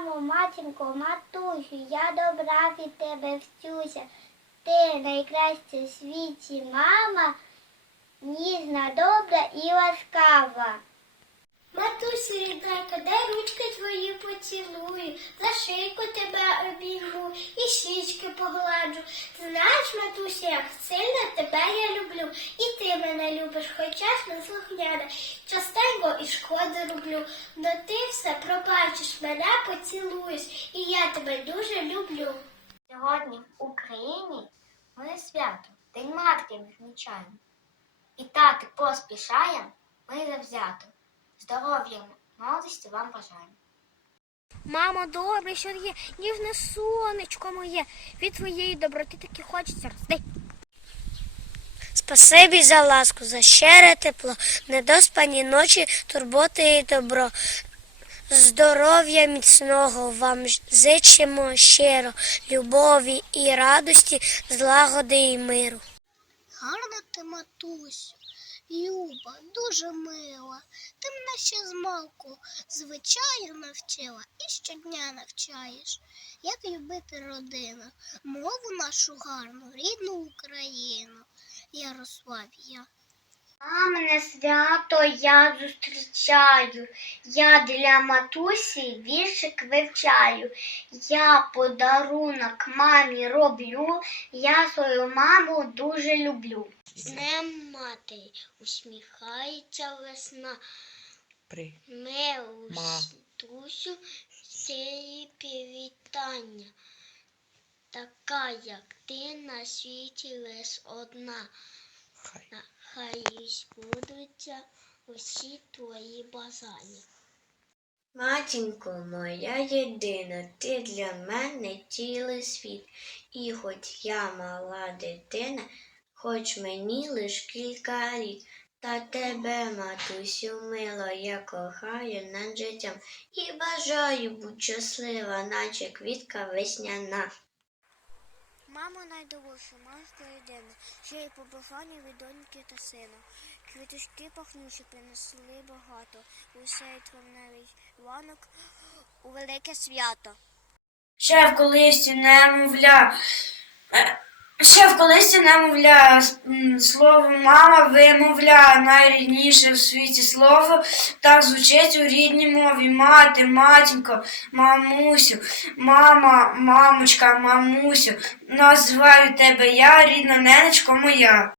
Матінко, матусю, я добра від тебе вчуся. Ти найкраща в світі мама, ніжна, добра і ласкава. Матусю, рідненько, дай ручки твої поцілую, за шийку тебе обійму і щічки погладжу. Знаєш, матуся, як сильно тебе я люблю, ти мене любиш, хоча ж не слухняна. Частенько і шкоди роблю, но ти все пробачиш, мене поцілуєш, і я тебе дуже люблю. Сьогодні в Україні ми свято, День матері відмічаємо. І так і поспішаємо ми завзято. Здоров'я, молодості вам бажаємо. Мамо, добре, що є ніжне сонечко моє. Від твоєї доброти таки хочеться рости. Спасибі за ласку, за щире тепло, недоспані ночі, турботи і добро. Здоров'я міцного вам зичимо щиро, любові і радості, злагоди і миру. Гарна ти, матусю, Люба, дуже мила. Ти мене ще з малку звичаю навчила і щодня навчаєш, як любити родину, мову нашу гарну, рідну Україну. Ярослав я. Мамине свято я зустрічаю, я для матусі віршик вивчаю. Я подарунок мамі роблю, я свою маму дуже люблю. З Днем матері усміхається весна. При. Ми Ма. усю сіє привітання. Така, як ти на світі лиш одна. Хай. Хай збудуться усі твої бажання. Матінко моя єдина, ти для мене цілий світ. І хоч я мала дитина, хоч мені лиш кілька літ, та тебе, матусю, мило, я кохаю над життям і бажаю будь щаслива, наче квітка весняна. Мамо найдорожча, матка єдина, ще й побажання від доньки та сина. Квіточки пахнучі принесли багато, усе травневий ранок у велике свято. Ще в колись немовля. Ще в колисці немовля слово мама вимовляє найрідніше в світі слово, так звучить у рідній мові. Мати, матінко, мамусю, мама, мамочка, мамусю. Називаю тебе я, рідна ненечко моя.